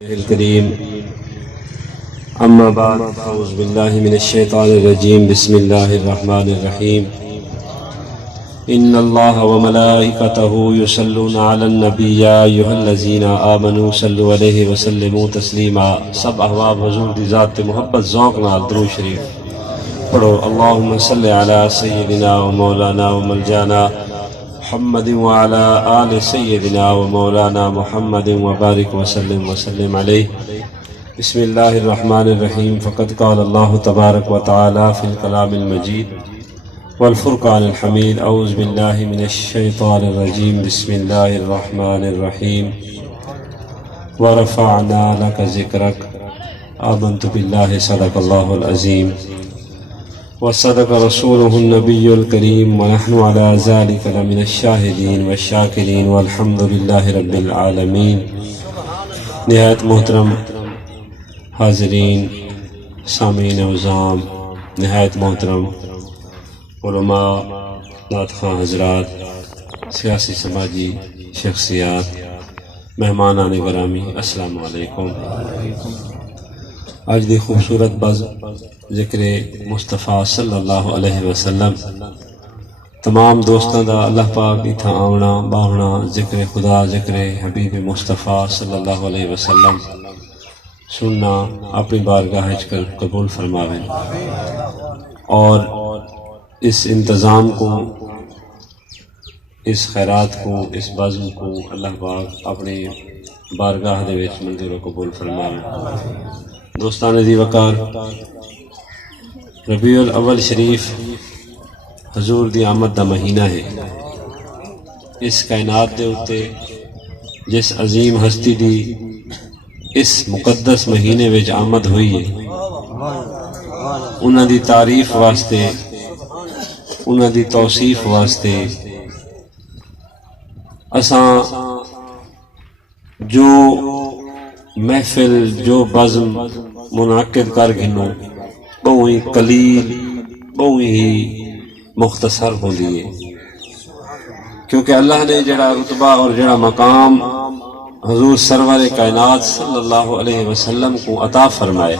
الكريم أما بعد أعوذ بالله من الشيطان الرجيم بسم الله الرحمن الرحيم إن الله وملائكته يصلون على النبي يا أيها الذين آمنوا صلوا عليه وسلموا تسليما سب احباب حضور دی ذات محبت ذوق نال درود شریف پڑھو اللهم صل على سيدنا ومولانا وملجانا محمد وعلى آل سيدنا ومولانا محمد وبارك وسلم عليه بسم الله الرحمن الرحيم فقد قال الله تبارك وتعالى في الكلام المجيد والفرقان الحميد أعوذ بالله من الشيطان الرجيم بسم الله الرحمن الرحيم ورفعنا لك ذكرك آمنت بالله صدق الله العظيم وصدق رسوله النبي الكريم ونحن على ذلك لمن الشاهدين والشاكرين والحمد لله رب العالمين نہایت محترم حاضرین سامعین عظام نہایت محترم علماء نعت خواں حضرات سیاسی سماجی شخصیات مہمانان گرامی السلام علیکم آج دی خوبصورت بز ذکر مصطفیٰ صلی اللہ علیہ وسلم تمام دوستاں دا اللہ پاک اتھا آونا باونا ذکر خدا ذکر حبیب مصطفیٰ صلی اللہ علیہ وسلم سننا اپنی بارگاہ کر قبول فرماویں اور اس انتظام کو اس خیرات کو اس بزم کو اللہ پاک اپنی بارگاہ دے وچ منظور و قبول فرماویں دوستان دی وقار ربیع الاول شریف حضور دی آمد دا مہینہ ہے اس کائنات دے اتے جس عظیم ہستی دی اس مقدس مہینے وچ آمد ہوئی ہے انہاں دی تعریف واسطے انہاں دی توصیف واسطے اساں جو محفل جو بزم منعقد کر گھنوں بہت ہی قلیل بہت ہی مختصر ہو لیے کیونکہ اللہ نے جڑا رتبہ اور جڑا مقام حضور سرور کائنات صلی اللہ علیہ وسلم کو عطا فرمائے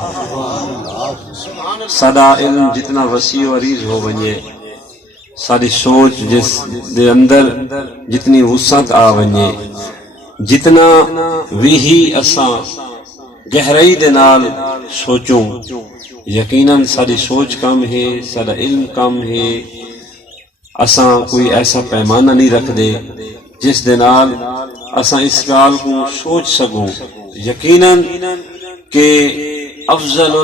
سدا علم جتنا وسیع و عریض ہو ونجے ساری سوچ جس دے اندر جتنی وسعت آ ونجے جتنا وہی اساں گہرائی دے نال سوچوں یقیناً ساری سوچ کم ہے سارا علم کم ہے اساں کوئی ایسا پیمانہ نہیں رکھ دے جس دے نال اساں اس گال کو سوچ سکوں یقیناً کہ افضل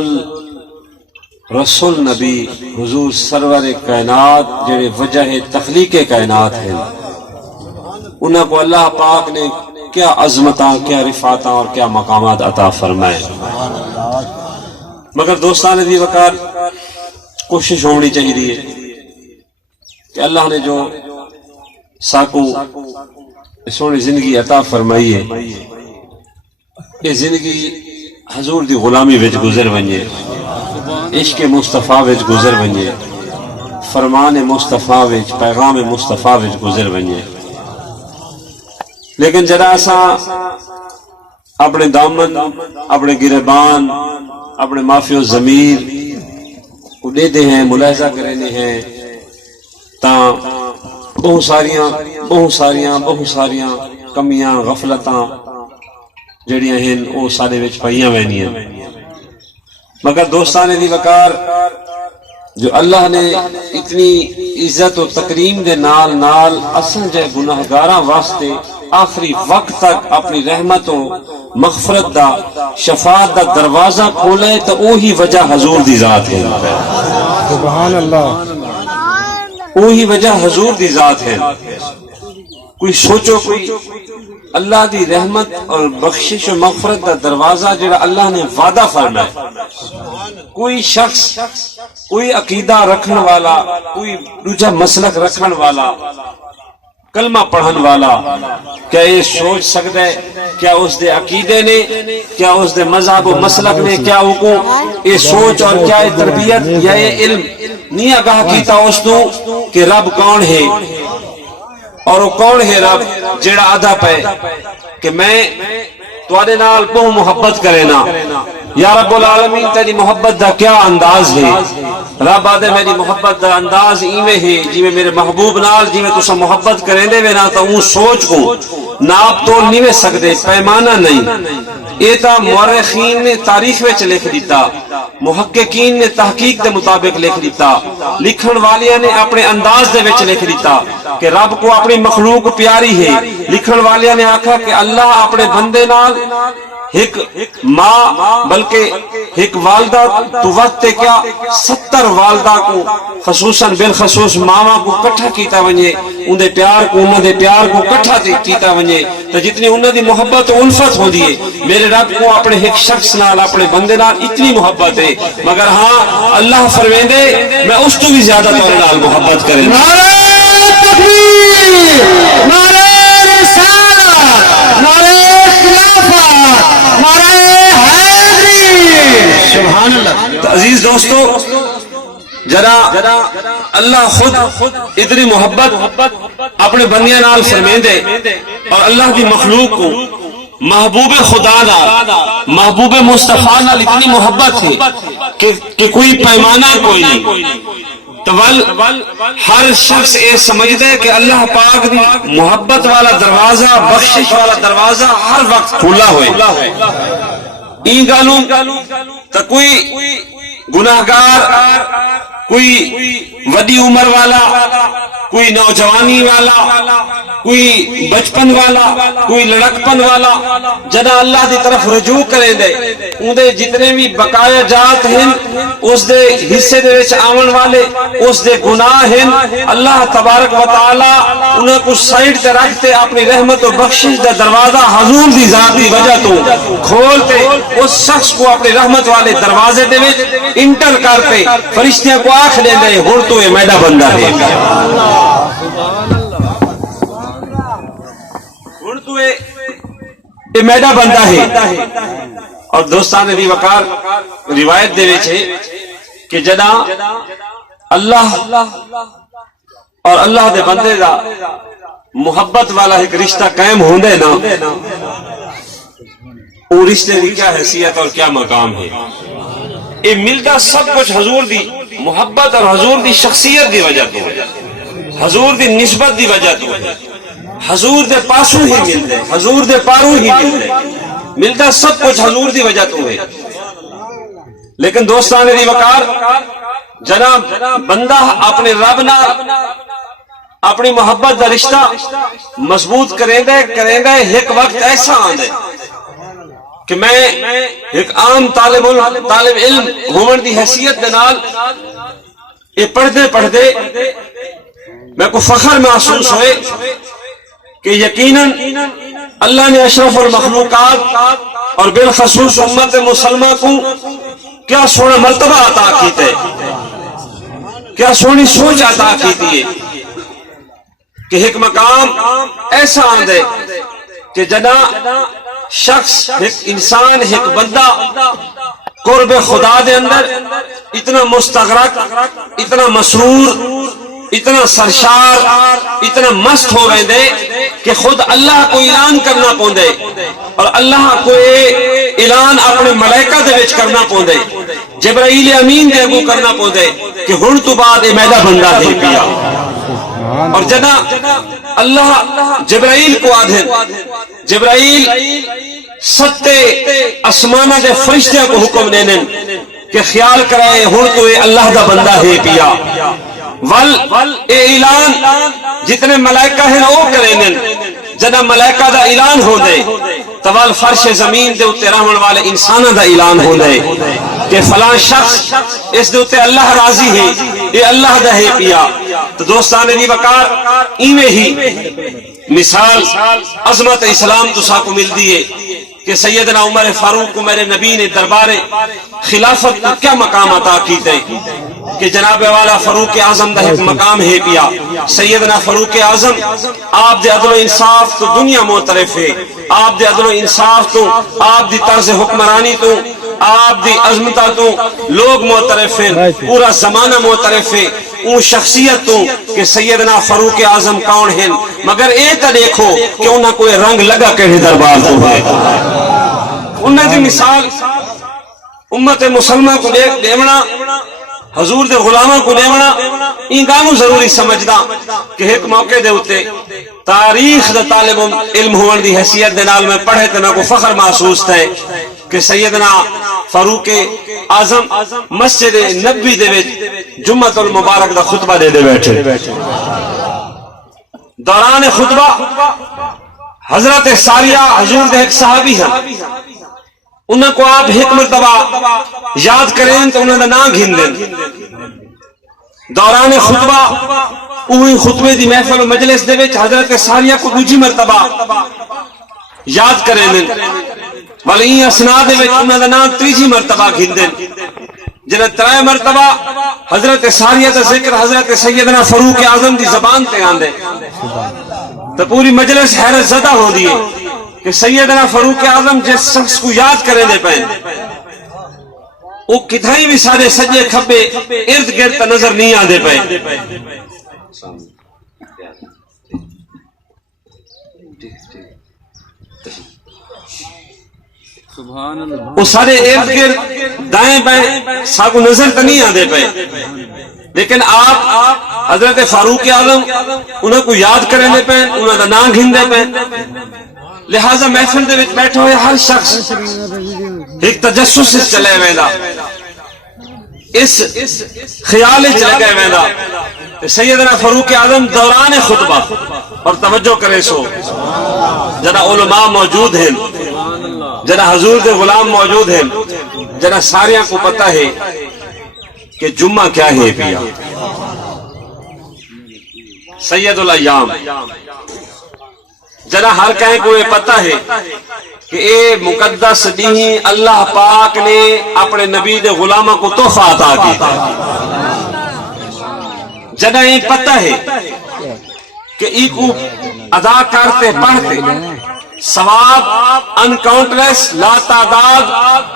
الرسول نبی حضور سرور کائنات جڑے وجہ تخلیق کائنات ہیں انہاں کو اللہ پاک نے کیا عظمتاں کیا رفعتاں اور کیا مقامات عطا فرمائے مگر دوستان دی وقار کوشش ہونی چاہیے کہ اللہ نے جو ساکو سونی زندگی عطا فرمائی ہے یہ زندگی حضور دی غلامی وچ گزر ونجے عشق مصطفیٰ وچ گزر ونجے فرمان مصطفیٰ وچ پیغام مصطفیٰ وچ گزر ونجے لیکن جدا اساں اپنے دامن اپنے گریبان اپنے معافی و ضمیر کو دیتے ہیں ملاحظہ کرنے ہیں تاں بہت ساریاں کمیاں غفلتاں جڑیاں ہیں وہ سارے وچ پائیاں وینیاں مگر دوستان دی وقار جو اللہ نے اتنی عزت و تکریم دے نال نال اساں جے گناہگاراں واسطے آخری وقت تک اپنی رحمت و مغفرت دا شفاعت دا دروازہ کھولے تو وہی وجہ حضور دی ذات ہے سبحان اللہ وہی وجہ حضور دی ذات ہے کوئی سوچو کوئی اللہ دی رحمت اور بخشش و مغفرت دا دروازہ جڑا اللہ نے وعدہ فرمایا کوئی شخص کوئی عقیدہ رکھن والا کوئی دوجا مسلک رکھن والا کلمہ پڑھن والا کیا یہ سوچ سکتا ہے کیا اس دے عقیدے نے کیا اس دے مذہب و مسلک نے کیا وہ کو یہ سوچ اور کیا یہ تربیت یا یہ علم نہیں آگاہ کیتا اس تو کہ رب کون ہے اور وہ کون ہے رب جڑا آدھا پہ کہ میں تواڈے نال بہت محبت کرے نا یا رب العالمین تیری محبت دا کیا انداز ہے رب آدھے میری محبت دا انداز ایویں ہے جی میرے محبوب نال جی تسا محبت کریں دے نا تو اون سوچ کو ناپ تول نہیں وے سکدے پیمانہ نہیں یہ تا مورخین نے تاریخ وچ لکھ دیتا محققین نے تحقیق دے مطابق لکھ دیتا لکھن والیاں نے اپنے انداز دے وچ لکھ دیتا کہ رب کو اپنی مخلوق پیاری ہے لکھن والیاں نے آکھا کہ اللہ اپنے بندے نال ایک ماں بلکہ ایک والدہ تو وقت کیا 70 والدہ کو خصوصاً بالخصوص ماما کو کٹھا کیتا ونجے ان دے پیار کو انہوں دے پیار کو کٹھا کیتا ونجے تو جتنی انہوں دی محبت و انفت ہو دیئے میرے رب کو اپنے ایک شخص نال اپنے بندے نال اتنی محبت ہے مگر ہاں اللہ فرمیندے میں اس تو بھی زیادہ تورے نال محبت کریں نعرہ تکبیر نعرہ رسالت نعرہ خلافت نعرہ حیدری سبحان اللہ عزیز دوستو جرا اللہ خود اتنی محبت اپنے بندیاں نال فرمیندے اور اللہ کی مخلوق کو محبوب خدا نال محبوب مصطفیٰ نال اتنی محبت ہے کہ کوئی پیمانہ کوئی نہیں تو ہر شخص یہ سمجھتے ہے کہ اللہ پاک دی محبت والا دروازہ بخشش والا دروازہ ہر وقت کھلا ہوئے این گالوں تو کوئی گناہگار کوئی وڈی عمر والا کوئی نوجوانی والا کوئی بچپن والا کوئی لڑکپن والا جنا اللہ دی طرف رجوع کرے دے اندے جتنے بھی بقایا جات ہیں اس دے حصے دے وچ آون والے اس دے گناہ ہیں اللہ تبارک و تعالی انہیں کو سائیڈ تے رکھتے اپنی رحمت و بخشش دا دروازہ حضور دی ذات دی وجہ تو کھولتے اس شخص کو اپنی رحمت والے دروازے دے وچ انٹر کرتے فرشتیاں کو آنکھ لے دے ہن تو یہ میڈا بندہ ہے ہن تو یہ میڈا بندہ ہے اور دوستان نبی وقار روایت دے وچ ہے کہ جدا اللہ اور اللہ دے بندے دا محبت والا ایک رشتہ قائم ہوندے نا وہ رشتے کی کیا حیثیت اور کیا مقام ہے یہ ملتا سب کچھ حضور دی محبت اور حضور دی شخصیت دی وجہ تو حضور دی نسبت دی وجہ تو حضور دے پاسوں ہی ملتے حضور دے پاروں ہی ملتے ملتا سب کچھ حضور دی وجہ تو ہے لیکن دوستان دی وقار جناب بندہ اپنے رب نال اپنی محبت دا رشتہ مضبوط کریں دے ایک وقت ایسا آندے کہ میں ایک عام طالب علم ہومن دی حیثیت دے نال یہ پڑھتے میں کو فخر محسوس ہوئے کہ یقیناً اللہ نے اشرف المخلوقات اور بالخصوص امت مسلمہ کو کیا سونا مرتبہ عطا کیتے کیا سونی سوچ عطا کیتی ہے کہ ایک مقام ایسا آندے کہ جنا شخص ایک انسان ایک بندہ قرب خدا دے اندر اتنا مستغرق اتنا مسرور اتنا سرشار اتنا مست ہو گئے دے کہ خود اللہ کو اعلان کرنا پوندے اور اللہ کو اعلان اپنے ملائکہ دے وچ کرنا پوندے جبرائیل امین دے کو کرنا پوندے کہ ہن تو بعد اے میڈا بندہ دے پیا اور جنا اللہ جبرائیل کو آدھن جبرائیل ستے اسمانہ دے فرشتیاں کو حکم دینے کہ خیال کرائے ہن تو اے اللہ دا بندہ ہے پیا اے اعلان جتنے ملائکہ ہیں وہ کریں جنا ملائکہ دا اعلان ہو دے توال فرش زمین دے اتے رحمن والے انسانہ دا اعلان ہو دے کہ فلان شخص اس دے اتے اللہ راضی ہے اے اللہ دا ہے پیا تو دوستان دی وقار ایویں ہی مثال عظمت اسلام تو سا کو مل دیئے کہ سیدنا عمر فاروق کو میرے نبی نے دربار خلافت کو کیا مقام عطا کیتے کہ جناب والا فاروق اعظم دا ایک مقام ہے پیا سیدنا فاروق اعظم آپ دے عدل و انصاف تو دنیا معترف ہے آپ دے عدل و انصاف تو آپ دی طرز حکمرانی تو آپ دی عظمتہ تو لوگ معترف ہیں پورا زمانہ معترف ہے اون شخصیت تو کہ سیدنا فاروق اعظم کون ہیں مگر اے تا دیکھو کہ انہاں کوئی رنگ لگا کہ دربار تو ہے انہیں دی مثال امت مسلمہ کو دیونا حضور دے غلامہ کو دیونا این گانو ضروری سمجھدا کہ ایک موقع دے ہوتے تاریخ دا طالب علم ہونے دی حیثیت دے نال میں پڑھے تے میں کو فخر محسوس تھے کہ سیدنا فاروق اعظم مسجد نبوی دے وچ جمعۃ المبارک دا خطبہ دے بیٹھے دوران خطبہ حضرت ساریہ حضور دے ایک صحابی ہیں انہوں کو آپ ایک مرتبہ یاد کریں تو انہوں نے نام گھن دیں دوران خطبہ اوہی خطبے دی محفل و مجلس دے وچ حضرت ساریہ کو دوجی مرتبہ یاد کریں دیں ولی اسنا دے وچ انہوں نے نام تیجی مرتبہ گھن دیں جنہیں ترائے مرتبہ حضرت ساریہ دا ذکر حضرت سیدنا فاروق اعظم دی زبان تے آندے تو پوری مجلس حیرت زدہ ہو دیئے کہ سیدنا فاروق اعظم جس شخص کو یاد کرے دے پہن وہ کتھائی بھی سارے سجے کھبے ارد گرد نظر نہیں آدے پہن وہ سارے ارد گرد دائیں بائیں ساکو نظر تو نہیں آدے پہن لیکن آپ حضرت فاروق اعظم انہیں کو یاد کرے دے پہن انہیں دا نام گھن دے پہن لہذا محفل دے وچ بیٹھے ہوئے ہر شخص ایک تجسس سے چلے ویندہ اس خیال وچ لگے ویندہ سیدنا فاروق اعظم دوران خطبہ اور توجہ کرے سو جنا علماء موجود ہیں جنا حضور کے غلام موجود ہیں جنا ساریاں کو پتہ ہے کہ جمعہ کیا ہے پیا سید الایام جنا ہر کہیں کو یہ پتہ ہے کہ اے مقدس دین اللہ پاک نے اپنے نبی دے غلامہ کو تحفہ عطا کیا جنا یہ پتہ ہے کہ ای کو ادا کرتے پڑھتے ثواب انکاؤنٹلیس لا تعداد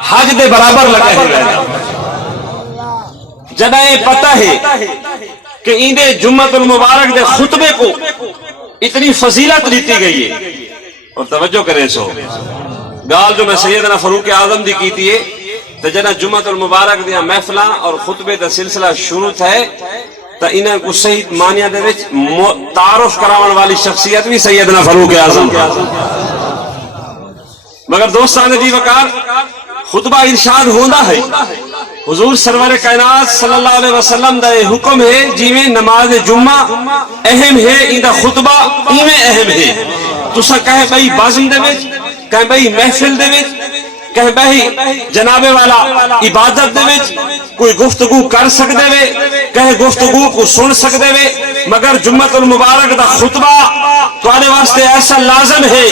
حج دے برابر لگے ہوئے جنا یہ پتہ ہے کہ ایندے جمعۃ المبارک دے خطبے کو اتنی فضیلت دیتی گئی ہے اور توجہ کریں سو گال جو میں سیدنا فاروق اعظم دی کیتی ہے تو جنا جمعۃ المبارک دیا محفلہ اور خطبے دا سلسلہ شروع ہے تو انہیں کو صحیح معنی دے وچ تعارف کراون والی شخصیت بھی سیدنا فاروق اعظم مگر دوستان جی وقار خطبہ ارشاد ہوندہ ہے حضور سرور کائنات صلی اللہ علیہ وسلم دا یہ حکم ہے جی میں نماز جمعہ اہم ہے ایدہ خطبہ ایمیں اہم ہے تو سا کہے بھئی بازم دے وچ کہے بھئی محفل دے وچ کہے بھئی جناب والا عبادت دے وچ کوئی گفتگو کر سکتے وے کہے گفتگو کو سن سکتے وے مگر جمعۃ المبارک دا خطبہ توانے واسطے ایسا لازم ہے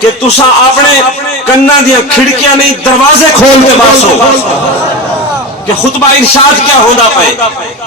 کہ تسا اپنے کنہ دیا کھڑکیاں نہیں دروازے کھول کے باسو کہ خطبہ ارشاد کیا ہونا پائے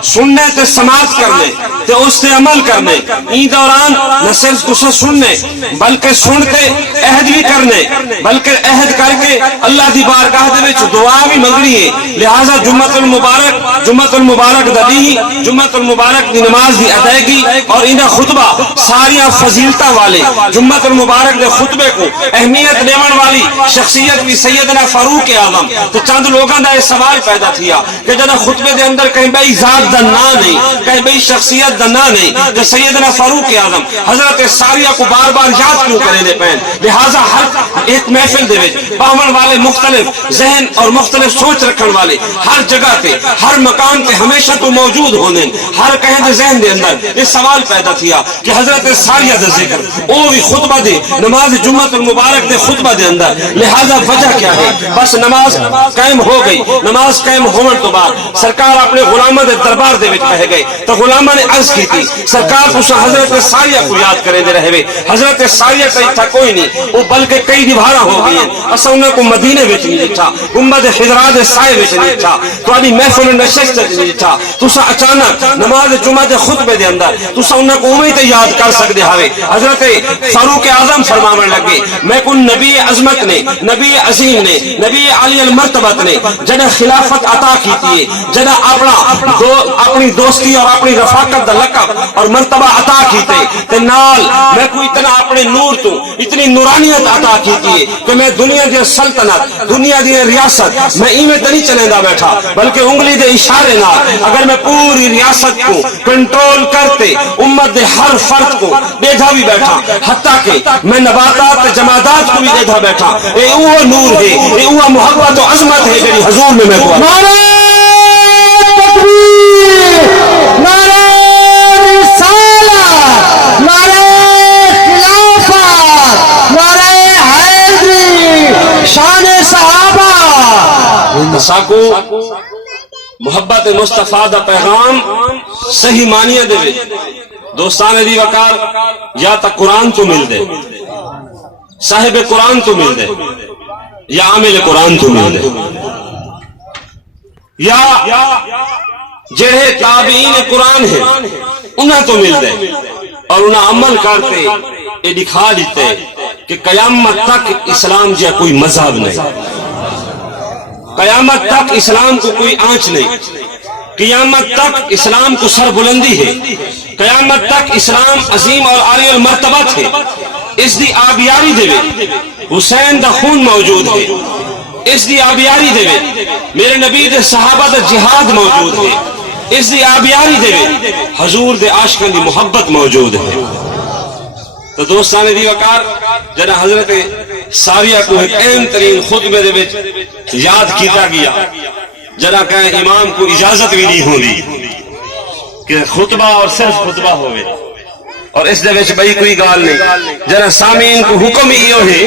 سننے تے سماعت کرنے تے اس تے عمل کرنے این دوران نہ صرف کسا سننے بلکہ سن کے عہد بھی کرنے بلکہ عہد کر کے اللہ دی بارگاہ دے وچ دعا بھی منگنی ہے لہذا جمعۃ المبارک دا دی جمعۃ المبارک دی نماز دی ادائیگی اور انہا خطبہ ساریاں فضیلتہ والے جمعۃ المبارک دے خطبے کو اہمیت دیون والی شخصیت بھی سیدنا فاروق اعظم تو چند لوگاں دا یہ سوال پیدا تھی کہ جنہ خطبے دے اندر کہیں بھئی ذات دا نا نہیں کہیں بھئی شخصیت دا نا نہیں کہ سیدنا فاروق اعظم حضرت ساریہ کو بار بار یاد کیوں کرے دے پہن لہذا ہر ایک محفل دے وچ باہمن والے مختلف ذہن اور مختلف سوچ رکھن والے ہر جگہ تے ہر مکان تے ہمیشہ تو موجود ہونے ہر کہیں دے ذہن دے اندر یہ سوال پیدا تھیا کہ حضرت ساریہ دا ذکر او بھی خطبہ دے نماز جمعۃ المبارک دے خطبہ دے اندر لہذا وجہ کیا ہے بس نماز قائم ہو گئی نماز قائم ہومن تو بعد سرکار اپنے غلامہ دے دربار دے وچ بہ گئے تو غلامہ نے عرض کی تھی سرکار تو حضرت ساریہ کو یاد کرے دے رہے حضرت ساریہ کہیں تھا کوئی نہیں وہ بلکہ کئی دیوارہ ہو گئی ہیں اسا انہیں کو مدینے وچ نہیں لکھا گنبد خضرا دے سائے وچ نہیں لکھا تو آدھی محفل نشست نہیں لکھا تو سا اچانک نماز جمعہ دے خطبے دے اندر تو سا انہیں کو امید یاد کر سکتے ہوئے حضرت فاروق اعظم فرماون لگے میں کن نبی عظمت نے نبی عظیم نے نبی علی المرتبت نے جنہ خلافت عطا عطا کیتی ہے جنا اپنی دوستی اور اپنی رفاقت دا لقب اور مرتبہ عطا کیتے تے نال میں کوئی اتنا اپنے نور تو اتنی نورانیت عطا کیتی ہے کہ میں دنیا دی سلطنت دنیا دی ریاست میں ایویں تے نہیں چلیندا بیٹھا بلکہ انگلی دے اشارے نال اگر میں پوری ریاست کو کنٹرول کرتے امت دے ہر فرد کو دیکھا بھی بیٹھا حتیٰ کہ میں نباتات جمادات کو بھی دیکھا بیٹھا اے وہ نور ہے اے وہ محبت و عظمت ہے جڑی حضور میں کو نعرہ تکبیر، نعرہ رسالت، نعرہ خلافت، نعرہ حیدری، شان صحابہ ساکو محبت مصطفیٰ دا پیغام صحیح معنی دے دوستان دی وقار یا تا قرآن تو مل دے صاحب قرآن تو مل دے یا عامل قرآن تو مل دے یا جڑے تابعین قرآن ہے انہاں تو مل دے اور انہاں عمل کرتے یہ دکھا دیتے کہ قیامت تک اسلام جا کوئی مذہب نہیں، قیامت تک اسلام کو کوئی آنچ نہیں، قیامت تک اسلام کو سر بلندی ہے، قیامت تک اسلام عظیم اور عالی المرتبت ہے، اس دی آبیاری دے حسین دا خون موجود ہے، اس دی آبیاری دے میرے نبی دے صحابہ دا جہاد موجود ہے، اس دی آبیاری دے حضور دے عاشقاں دی محبت موجود ہے۔ تو دوستان دی وقار جنا حضرت ساریہ کو ایک اہم ترین خطبے دے وچ یاد کیتا گیا جنا کہ امام کو اجازت بھی نہیں ہوندی کہ خطبہ اور صرف خطبہ ہوئے اور اس دے وچ بھئی کوئی گال نہیں جنا سامعین کو حکم ہی ہے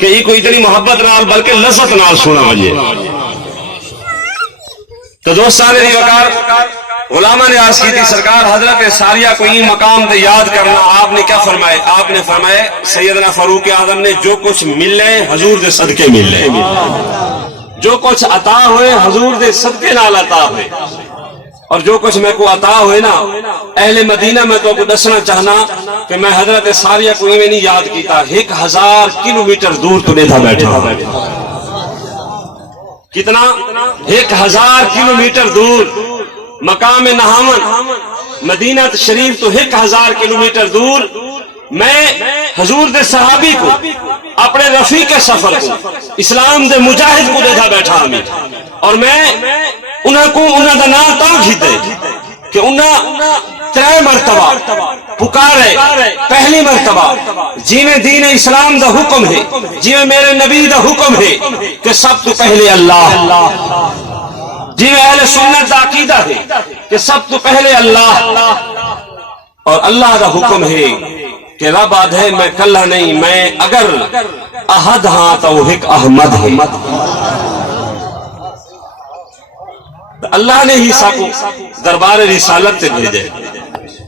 کہ یہ کوئی اتنی محبت نال بلکہ لذت نال سنا وجے۔ تو دوستان دی وقار علماء نے عرض کی تھی سرکار حضرت ساریہ کو یہ مقام تے یاد کرنا، آپ نے کیا فرمائے؟ آپ نے فرمائے سیدنا فاروق اعظم نے جو کچھ ملے حضور دے صدقے ملے، جو کچھ عطا ہوئے حضور دے صدقے نال عطا ہوئے، اور جو کچھ میں کو عطا ہوئے نا اہل مدینہ میں تو کو دسنا چاہنا کہ میں حضرت ساریہ کو یہ نہیں یاد کیتا 1000 کلومیٹر دور تو تھا بیٹھا، کتنا 1000 کلومیٹر دور مقام نہامن مدینہ شریف تو 1000 کلومیٹر دور میں حضور دے صحابی کو اپنے رفیق سفر کو اسلام دے مجاہد کو دیکھا بیٹھا ہمیں، اور میں انہاں کو انہاں دا نام تاں کھیتے کہ انہاں 3 مرتبہ پکارے، پہلی مرتبہ جی میں دین اسلام دا حکم ہے، جی میں میرے نبی دا حکم ہے کہ سب تو پہلے اللہ، جی میں اہل سنت دا عقیدہ ہے کہ سب تو پہلے اللہ، اور اللہ دا حکم ہے کہ رب آدھ ہے میں کلہ نہیں، میں اگر احد ہاں تو ایک احمد ہے۔ اللہ نے عیسیٰ کو دربار رسالت سے بھیجے،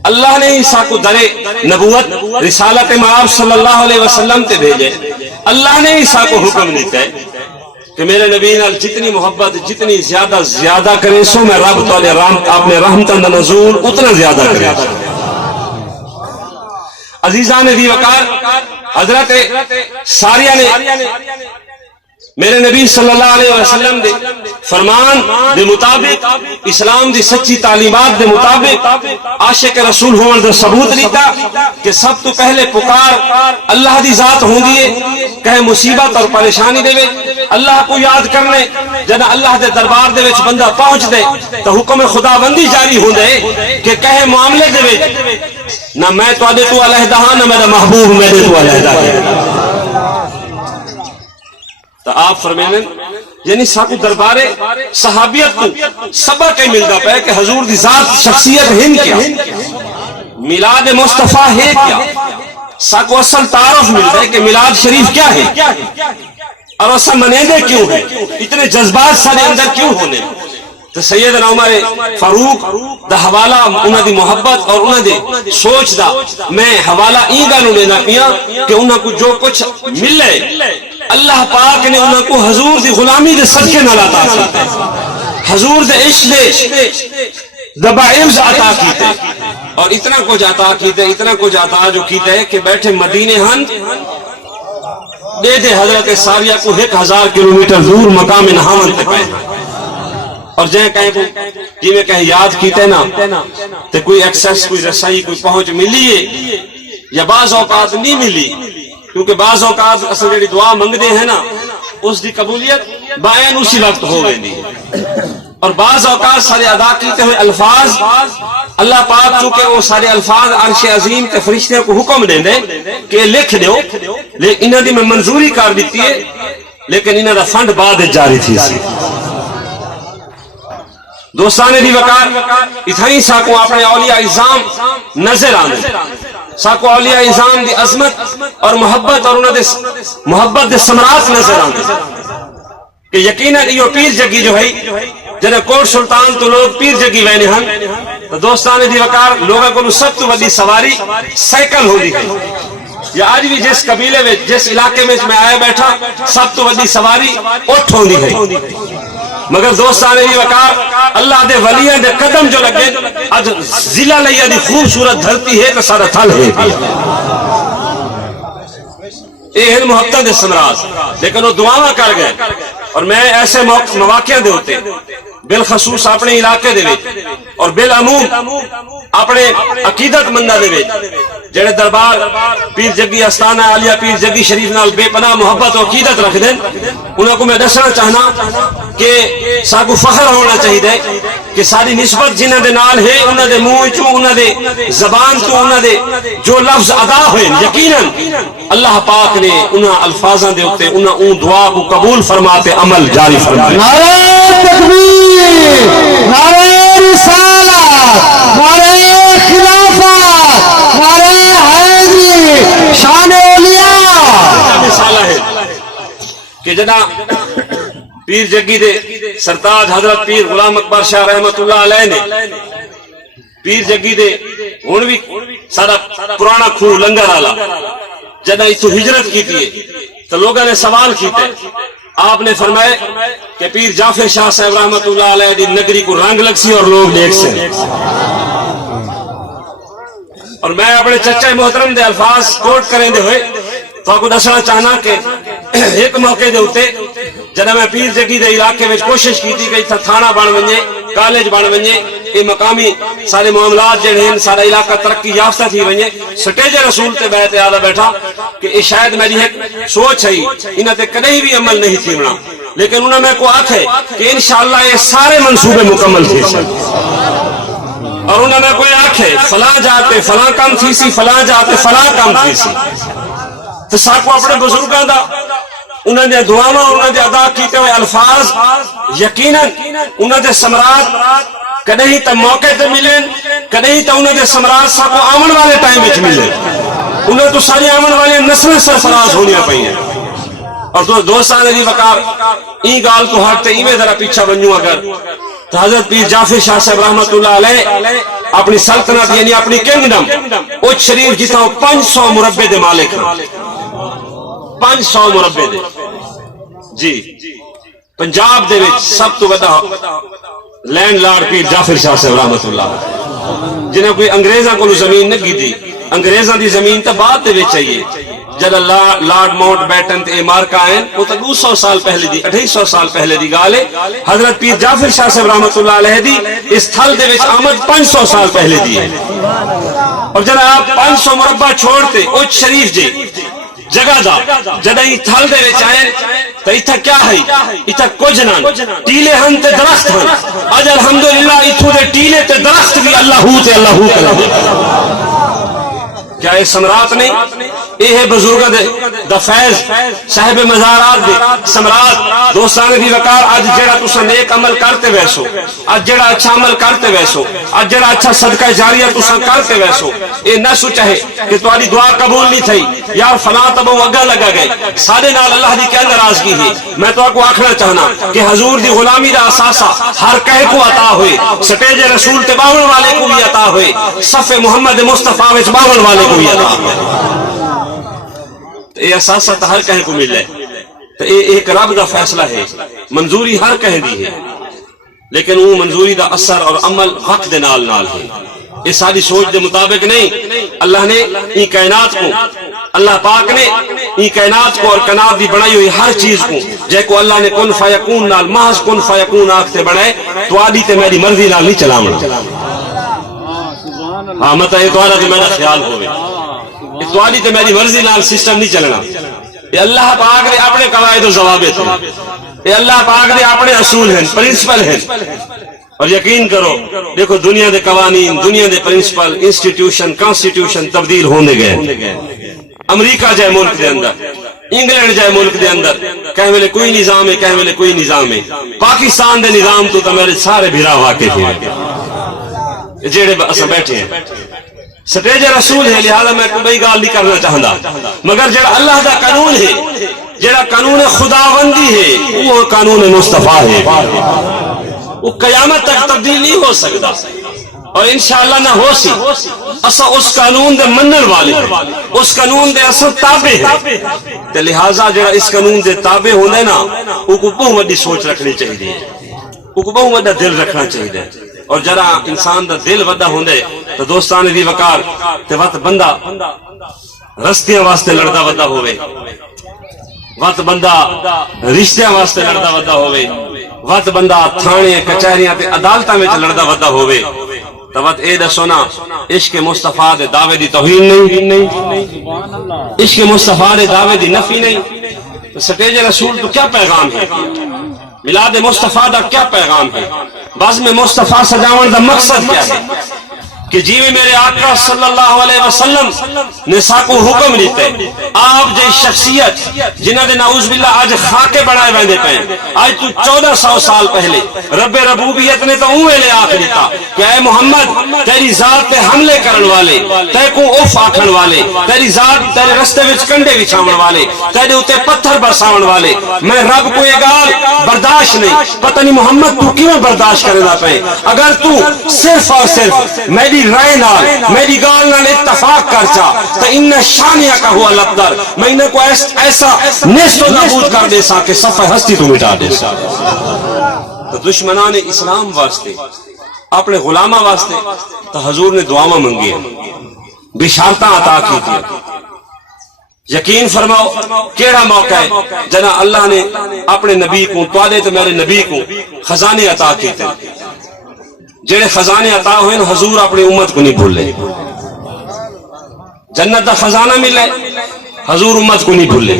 اللہ نے عیسیٰ کو در نبوت رسالت مآب صلی اللہ علیہ وسلم سے بھیجے، اللہ نے عیسیٰ کو حکم دیتا ہے کہ میرے نبی نال جتنی محبت جتنی زیادہ کرے سو میں رب تعالی اپنے رحمتاں دا نزول اتنا زیادہ کرے۔ عزیزان دی وقار حضرت ساریہ نے میرے نبی صلی اللہ علیہ وسلم دے فرمان دے مطابق اسلام دی سچی تعلیمات دے مطابق عاشق رسول ہونے دا ثبوت لیتا کہ سب تو پہلے پکار اللہ دی ذات ہوں دیئے، کہیں مصیبت اور پریشانی دے وچ اللہ کو یاد کرنے جنا اللہ دے دربار دے وچ بندہ پہنچ دے تو حکم خدا بندی جاری ہوں دے کہ کہیں معاملے دے وچ نہ میں تو آدھے تو علیحدہ ہاں نہ میرا محبوب میرے تو علیحدہ ہے۔ تو آپ فرمینے یعنی ساکو دربارے صحابیت کو سبق کے ملتا پہ کہ حضور دی ذات شخصیت ہن کیا، میلاد مصطفیٰ ہے کیا، ساکو اصل تعارف ملتا ہے کہ میلاد شریف کیا ہے اور ایسا منیدے کیوں ہے، اتنے جذبات سارے اندر کیوں ہونے۔ تو سیدنا عمر فاروق دا حوالہ انہاں دی محبت اور انہاں دی سوچ دا میں حوالہ ای گالوں لینا پیا کہ انہاں کو جو کچھ ملے اللہ پاک نے انہاں کو حضور دی غلامی دے صدقے نال عطا کیتے، حضور دے عشق دے دبائز عطا کیتے، اور اتنا کچھ عطا کیتے، اتنا کچھ عطا جو کیتے کہ بیٹھے مدینے ہن دے دے حضرت ساریہ کو 1000 کلومیٹر دور مقام نہامن تے پہ اور جائیں کہیں کو جی میں کہیں یاد کیتے نا تو کوئی ایکسیس کوئی رسائی کوئی پہنچ ملی ہے یا بعض اوقات نہیں ملی، کیونکہ بعض اوقات اصل جڑی دعا منگتے ہیں نا اس دی قبولیت بائن اسی وقت ہو گئی، اور بعض اوقات سارے ادا کیتے ہوئے الفاظ اللہ پاک چونکہ وہ سارے الفاظ عرش عظیم کے فرشتے کو حکم دیں دے کہ لکھ دیو، لیکن انہاں دی میں منظوری کر دیتی ہے، لیکن انہاں دا فنڈ بعد جاری تھی سی۔ دوستانے دی وقار اتھائی ساکو اپنے اولیاء اعظام نظر آنے، ساکو اولیاء اعظام دی عظمت اور محبت اور انہاں دے محبت دے ثمرات نظر آنے کہ یقیناً یہ پیر جگی جو ہے جنہیں کوٹ سلطان تو لوگ پیر جگی وینے ہن، تو دوستانے دی وقار لوگوں کو سب تو بڑی سواری سائیکل ہو دی ہے، یا آج بھی جس قبیلے میں جس علاقے میں آیا بیٹھا سب تو بڑی سواری اٹھ ہو دی ہے، مگر دوستانے دی وقار اللہ دے ولیاں دے قدم جو لگے آج ضلع لیا دی خوبصورت دھرتی ہے تو سارا تھل ہے یہ ہے محبت دے سمراز، لیکن وہ دعاواں کر گئے، اور میں ایسے مواقع دے ہوتے بالخصوص اپنے علاقے دے اور بالعموم اپنے عقیدت مندہ دے جڑے دربار پیر جگی استانہ عالیہ پیر جگی شریف نال بے پناہ محبت اور عقیدت رکھ دیں، انہوں کو میں دسنا چاہنا کہ ساکو فخر ہونا چاہیے کہ ساری نسبت جنہ دے نال ہے انہوں دے منہ چوں انہوں دے زبان تو انہوں دے جو لفظ ادا ہوئے یقیناً اللہ پاک نے انہاں الفاظاں دے ہوتے انہاں اون دعا کو قبول فرماتے عمل جاری فرمائے۔ نعرہ تکبیر، نعرہ رسالت، نعرہ خلافت، نعرہ حیدری، شان اولیاء۔ مثالہ ہے کہ جنا پیر جگی دے سرتاج حضرت پیر غلام اکبر شاہ رحمت اللہ علیہ نے پیر جگی دے ہن بھی سارا پرانا کھو لنگر والا جنا اتو ہجرت کی تھی تو لوگوں نے سوال کیتے، آپ نے فرمائے کہ پیر جعفر شاہ صاحب رحمت اللہ علیہ دی نگری کو رنگ لگ سی اور لوگ دیکھ سے، اور میں اپنے چچا محترم دے الفاظ کوٹ کریں دے ہوئے تو آپ کو دسنا چاہنا کہ ایک موقع دے ہوتے جنہاں میں پیر جگی دے علاقے میں کوشش کی تھی کہ اتھا تھانہ بن ونجے کالج بن ونجے یہ مقامی سارے معاملات جڑے ہیں سارا علاقہ ترقی یافتہ تھی ونجے، سٹیج رسول تے بیعت آدھا بیٹھا کہ یہ شاید میری ایک سوچ ہے انہاں تے کدیں بھی عمل نہیں تھی بنا، لیکن انہوں میں کو آکھے کہ انشاءاللہ یہ سارے منصوبے مکمل تھی سی، اور انہوں نے کوئی آکھے فلاں جاتے فلاں کام تھی سی فلاں جاتے فلاں کام تھی سی، تو ساکو اپنے بزرگاں دا انہوں نے دعاواں انہوں نے ادا کیتے ہوئے الفاظ یقیناً انہوں نے سمرات کدیں تا موقع تے ملیں کدیں تا انہوں نے سمرات ساکو آمن والے ٹائم وچ ملیں، انہوں تو ساری آمن والے نسلیں سرفراز ہونیاں پئی ہیں، اور دوستان دی وقار این گال تو ہٹتے ایویں ذرا پیچھا بنجوں اگر تو حضرت پیر جعفر شاہ صاحب رحمت اللہ علیہ اپنی سلطنت یعنی اپنی کنگڈم اچ شریف جتنا 500 مربع دے مالک ہیں، 500 مربع دے جی پنجاب دے وچ سب تو بڑا لینڈ لارڈ پیر جعفر شاہ صاحب رحمت اللہ جنہیں کوئی انگریزاں کو زمین نہ کی تھی، انگریزاں دی زمین تو بعد دے وچ چاہیے جب لارڈ ماؤنٹ بیٹن تے مارکا آئیں وہ تو 200 سال پہلے دی 250 سال پہلے دی گالے حضرت پیر جعفر شاہ صاحب رحمت اللہ علیہ دی اس تھل دے وچ آمد 500 سال پہلے دی ہے، اور جب آپ 500 مربع چھوڑتے اچ شریف جی جگہ دا جدائی تھل دے وچ آئیں تو اتھا کیا ہے اتھا کچھ نہ ٹیلے ہن تے درخت ہن، آج الحمدللہ اتھو دے ٹیلے تے درخت بھی اللہ ہو تے اللہ ہو کرے، کیا یہ سمرات نہیں؟ یہ ہے بزرگاں دا فیض صاحب مزارات دے سمرات دوستان دی وقار اج جڑا تساں نیک عمل کرتے ویسو، اج جڑا اچھا عمل کرتے ویسو، اج جڑا اچھا صدقہ جاریہ تساں کرتے ویسو، یہ نہ سوچے کہ تہاڈی دعا قبول نہیں تھی یار فلاں تبو اگا لگا گئے سارے نال اللہ دی کیا ناراضگی ہے، میں تو آپ کو آکھنا چاہنا کہ حضور دی غلامی دا اثاثہ ہر کہے کو عطا ہوئے، سٹیج رسول تے باون والے کو بھی عطا ہوئے، صف محمد مصطفیٰ وچ باون والے کو بھی عطا ہوئے، یہ احساسہ ہر کہیں کو مل ہے، تو ایک رب دا فیصلہ ہے، منظوری ہر کہیں دی ہے، لیکن وہ منظوری دا اثر اور عمل حق دے نال نال ہے، یہ ساری سوچ دے مطابق نہیں، اللہ نے یہ کائنات کو اللہ پاک نے ای کائنات کو اور کائنات دی بنائی ہوئی ہر چیز کو جے کو اللہ نے کن فیکون نال محض کن فیکون آکھتے بنائے تو آدھی تے میری مرضی نال نہیں چلاونا. ہاں مطلب یہ تو آدھا کہ میرا خیال ہوئے تو آدھی تے میری مرضی نال سسٹم نہیں چلنا. یہ اللہ پاک نے اپنے قواعد و ضوابط ہیں, یہ اللہ پاک نے اپنے اصول ہیں, پرنسپل ہیں. اور یقین کرو دیکھو دنیا دے قوانین, دنیا دے پرنسپل, انسٹیٹیوشن, کانسٹیٹیوشن تبدیل ہونے گئے. امریکہ جائے ملک دے اندر, انگلینڈ جائے ملک دے اندر, کہیں ویلے کوئی نظام ہے, کہیں ویلے کوئی نظام ہے. پاکستان دے نظام تو میرے سارے بھیرا واقف ہیں جیڑے اسا بیٹھے ہیں. سٹیج رسول ہے, لہذا میں کوئی گال نہیں کرنا چاہتا, مگر جڑا اللہ دا قانون ہے, جڑا قانون خداوندی ہے, وہ قانون مصطفیٰ ہے, وہ قیامت تک تبدیل نہیں ہو سکتا اور انشاءاللہ نہ ہو سی. اسا اس قانون دے منن والے ہیں, اس قانون دے اسا تابع ہیں, تے لہذا جڑا اس قانون دے تابع ہوندے نا وہ کو بہت بڑی سوچ رکھنی چاہیے, وہ کو بہت بڑا دل رکھنا چاہیے. اور جرا انسان دا دل وڈا ہوندے تو دوستان دی وقار تے وقت بندہ رستیاں واسطے لڑدا وڈا ہوئے, وقت بندہ رشتیاں واسطے لڑدا وڈا ہوئے, وقت بندہ تھانے کچہریاں تے عدالتاں وچ لڑدا وڈا ہوئے, تو وقت اے دسو نا عشق مصطفیٰ دے دعوے دی توہین نہیں, عشق مصطفیٰ دے دعوے دی نفی نہیں. تو سٹیج رسول تو کیا پیغام ہے, میلاد مصطفیٰ دا کیا پیغام ہے, بزم مصطفیٰ سجاون دا مقصد کیا ہے کہ جی میں میرے آقا صلی اللہ علیہ وسلم نے ساکو حکم دیتے. آپ جی شخصیت جنہ دے نعوذ باللہ آج خاکے بڑھائے بندے پہ, آج تو 1400 سال پہلے رب ربوبیت نے تو اوے لے آخ دیتا کہ اے محمد تیری ذات پہ حملے کرن والے, تے کو اف آکھن والے, تیری ذات تیرے رستے وچ کنڈے وچھاون والے, تیرے اوتے پتھر برساون والے, میں رب کو یہ گال برداشت نہیں. پتہ نہیں محمد تو کیوں برداشت کرے دا پہ, اگر تو صرف اور صرف میری رائے نال میری گال نال اتفاق کرچا تو ان شانیہ کا ہوا لبدر, میں انہیں کو ایسا نیست و نابود کر دے سا کہ صفحہ ہستی تو مٹا دے سا. تو دشمنان اسلام واسطے, اپنے غلامہ واسطے تو حضور نے دعاواں منگی ہیں, بشارتاں عطا کی تھی. یقین فرماؤ کیڑا موقع ہے جنا اللہ نے اپنے نبی کو, توادے تو میرے نبی کو خزانے عطا کی تھے. جڑے خزانے عطا ہوئے نا حضور اپنی امت کو نہیں بھولے. جنت دا خزانہ ملے حضور امت کو نہیں بھولے,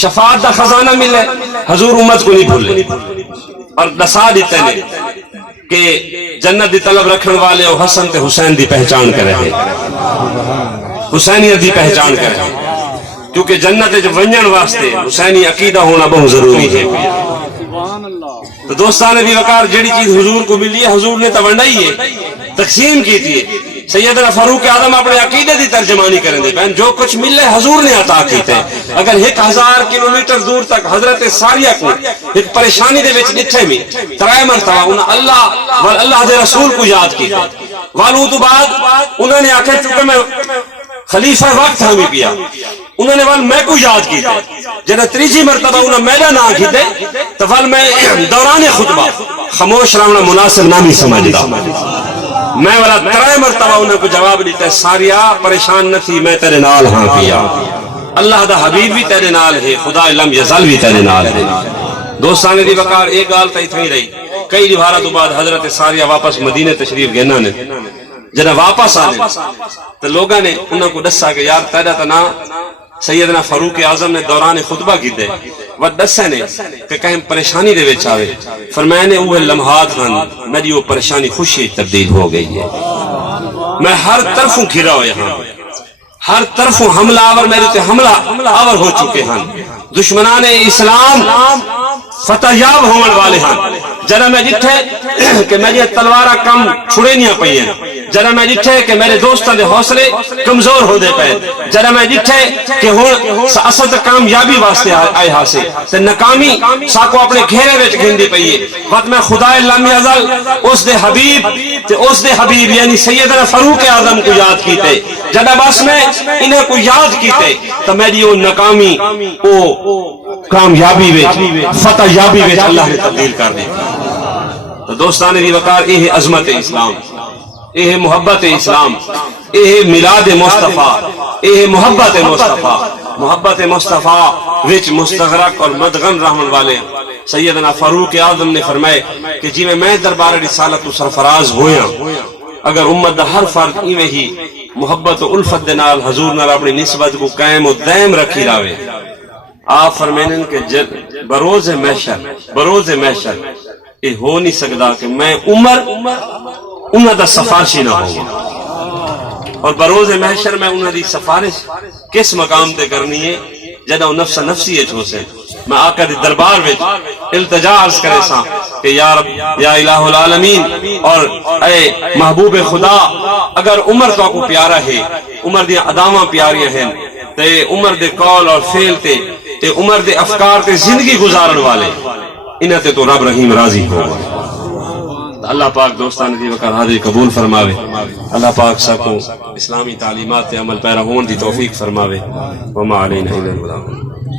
شفاعت دا خزانہ ملے حضور امت کو نہیں بھولے. اور دسا دیتے ہیں کہ جنت دی طلب رکھن والے اور حسن تے حسین دی پہچان کرے ہیں, حسینیت دی پہچان کرے ہیں, کیونکہ جنت جو ونجن واسطے حسینی عقیدہ ہونا بہت ضروری ہے. تو دوستان بھی وقار جڑی چیز حضور کو ملی ہے حضور نے تونڈائی ہے, تقسیم کی تھی. سیدنا فاروق اعظم اپنے عقیدے دی ترجمانی کریں دے بہن, جو کچھ ملے حضور نے عطا کیتے. اگر 1000 کلومیٹر دور تک حضرت ساریہ کو ایک پریشانی دے وچ ڈٹھے میں 3 مرتبہ انہاں اللہ و اللہ دے رسول کو یاد کیتے, والوں تو بعد انہوں نے آخر چکے میں خلیفہ وقت ہمیں پیا, انہوں نے وال میں کو یاد کیتے. جنہا 3 مرتبہ انہوں میرا نام کیتے تو وال میں دوران خطبہ خاموش رہنا مناسب نامی سمجھدا. میں والا 3 مرتبہ انہوں کو جواب دیتا ہے, ساریہ پریشان نہ تھی, میں تیرے نال ہاں پیا, اللہ دا حبیب بھی تیرے نال ہے, خدا لم یزل بھی تیرے نال ہے. دوستانے دی وقار ایک گال تھی تھی رہی. کئی دیوارہ تو بعد حضرت ساریہ واپس مدینہ تشریف گینا نے جنہا واپس آنے تو لوگاں نے انہوں کو دسا کہ یار تیرا تنا سیدنا فاروق اعظم نے دوران خطبہ کی دے وہ دسے نے کہ کہیں پریشانی دے وچ آوے, فرمایا نے وہ لمحات ہن میری وہ پریشانی خوشی تبدیل ہو گئی ہے. میں ہر طرفوں گھرا ہو, یہاں ہر طرفوں حملہ آور میرے تے حملہ آور ہو چکے ہیں. دشمنان اسلام فتح یاب ہونے والے ہیں. جرا میں جتھے کہ میری تلوارہ کم چھڑے نہیں پئی ہیں, جرا میں جتھے کہ میرے دوستاں دے حوصلے کمزور ہو دے پے, جرا میں جتھے کہ ہن اصل کامیابی واسطے آئے ہاسے تے ناکامی ساکو اپنے گھیرے وچ گھندی پئی ہے. وقت میں خدا لم یزل اس دے حبیب تے اس دے حبیب یعنی سیدنا فاروق اعظم کو یاد کیتے. جدا بس میں انہیں کو یاد کیتے تو میری وہ ناکامی وہ کامیابی وچ فتح یابی وچ اللہ نے تبدیل کر دی. تو دوستانے دی وقار یہ عظمت اسلام, یہ محبت اسلام, یہ میلاد مصطفیٰ, یہ محبت مصطفیٰ. محبت مصطفیٰ وچ مستغرق اور مدغن رحمن والے سیدنا فاروق اعظم نے فرمائے کہ جی میں دربار رسالت تو سرفراز ہویا اگر امت دا ہر فرد ایویں ہی محبت و الفت دے نال حضور نال اپنی نسبت کو قائم و دائم رکھی راوے آپ فرمائیں کہ بروز محشر یہ ہو نہیں سکتا کہ میں عمر انہاں دا سفارشی نہ ہوں اور بروز محشر میں انہاں دی سفارش کس مقام تے کرنی ہے جدہ نفس نفسی ہو سے میں آقا دی دربار وچ التجا عرض کرے سا کہ یا رب یا الہ العالمین اور اے محبوب خدا اگر عمر تو کو پیارا ہے عمر دی اداماں پیاریاں ہیں تے عمر دے قول اور فعل تے عمر دے افکار تے زندگی گزارن والے انہاں تے تو رب رحیم راضی ہوگا اللہ پاک دوستان دی وقت حاضری قبول فرماوے اللہ پاک سب کو اسلامی تعلیمات تے عمل پیرا ہون دی توفیق فرماوے وما علینا الا البلاغ